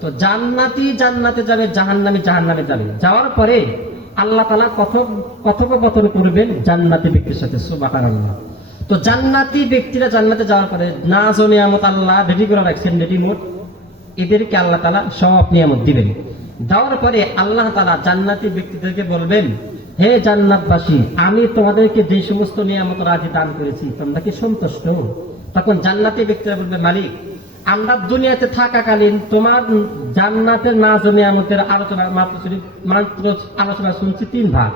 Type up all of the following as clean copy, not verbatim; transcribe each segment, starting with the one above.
তো জান্নাতি জান্নাতে যাবে, জাহান্নামী জাহান্নামে যাবে। যাওয়ার পরে আল্লাহ তাআলা কথোপকথন করবেন জান্নাতি ব্যক্তির সাথে, সুবহানাল্লাহ। তো জান্নাতি ব্যক্তিরা জান্নাতে যাওয়ার পরে নাজ ও নিয়ামত আল্লাহ রেডি করে রাখছেন, রেডিমেড, এদেরকে আল্লাহ তাআলা সব নিয়ামত দিবেন। দেওয়ার পরে আল্লাহ তাআলা জান্নাতি ব্যক্তিদেরকে বলবেন, হে জান্নাতবাসী, আমি তোমাদেরকে যে সমস্ত নিয়ামত রাজি দান করেছি তোমরা কি সন্তুষ্ট? তখন জান্নাতি ব্যক্তিরা বলবে, মালিক, আমরা দুনিয়াতে থাকাকালীন তোমার জান্নাতের নাজ ও নিয়ামতের আলোচনা মাত্র আলোচনা শুনছি 3 ভাগ,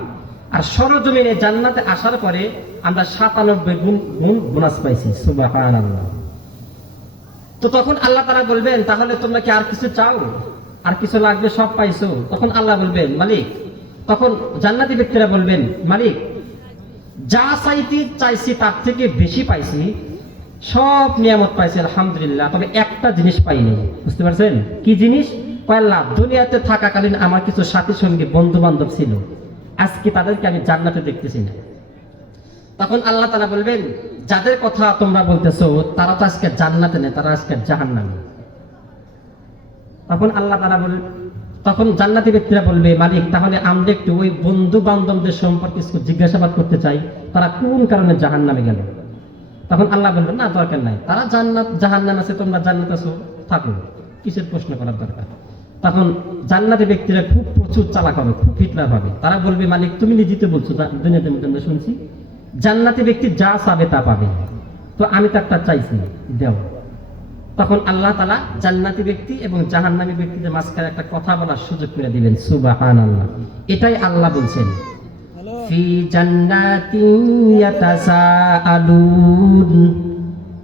আর সরজমিনে জান্নাতে আসার পরে আমরা 97 গুণ বোনাস পাইছি, সুবহানাল্লাহ। তো তখন আল্লাহ তাআলা বলবেন, তাহলে তোমরা কি আর কিছু চাও? আর কিছু লাগবে? সব পাইছো? তখন আল্লাহ বলবেন, মালিক, তখন জান্নাতি ব্যক্তিরা বলবেন, মালিক, যা চাইছি তার থেকে বেশি পাইছি, সব নিয়ামত পাইছি আলহামদুলিল্লাহ, তবে একটা জিনিস পাইনি। বুঝতে পারছেন কি জিনিস? আল্লাহ, দুনিয়াতে থাকাকালীন আমার কিছু সাথী সঙ্গী বন্ধু বান্ধব ছিল, আজকে তাদেরকে আমি জান্নাতে দেখতেছি না। তখন আল্লাহ তাআলা বলবেন, যাদের কথা তোমরা বলতেছো তারা তো আজকে জান্নাতে নেই, তারা আজকে জাহান্নামে। তখন আল্লাহ তাআলা তখন জান্নাতি ব্যক্তিরা বলবে, মালিক, তাহলে আমরা একটু ওই বন্ধু বান্ধবদের সম্পর্কে কিছু জিজ্ঞাসাবাদ করতে চাই, তারা কোন কারণে জাহান্নামে গেল। তখন আল্লাহ বলবেন, না, দরকার নাই, তারা জান্নাত জাহান্নাম আছে, তোমরা জান্নাত আছো, থাকো, কিসের প্রশ্ন করার দরকার। তখন জান্নাতি ব্যক্তিরা খুব প্রচুর চালাক হবে, খুব ফিটনার হবে। তারা বলবে, মালিক, তুমি নিজেই তো বলছো দুনিয়াতে আমরা শুনছি জান্নাতি ব্যক্তি যা চাবে তা পাবে, তো আমি তো একটা চাইছি, দেও। তখন আল্লাহ তাআলা জান্নাতি ব্যক্তি এবং জাহান্নামী ব্যক্তিদের মাঝখানে একটা কথা বলার সুযোগ করে দিবেন, সুবহানাল্লাহ। এটাই আল্লাহ বলছেন, ফি জান্নাতিন ইয়াতাসাআলুন।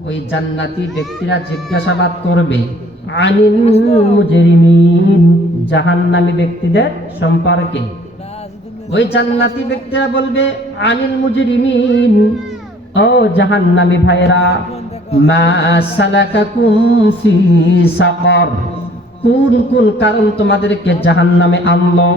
ওই জান্নাতি ব্যক্তিরা জিজ্ঞাসাবাদ করবে আনিল মুজরিমিন, জাহান্নামী ব্যক্তিদের সম্পর্কে। ওই জান্নাতি ব্যক্তিরা বলবে, আনিল মুজরিমিন, ও জাহান্নামী ভাইরা, মা সালাকাকুম ফি সাকর, কোন কোন কারণ তোমাদেরকে জাহান্নামে আনলো?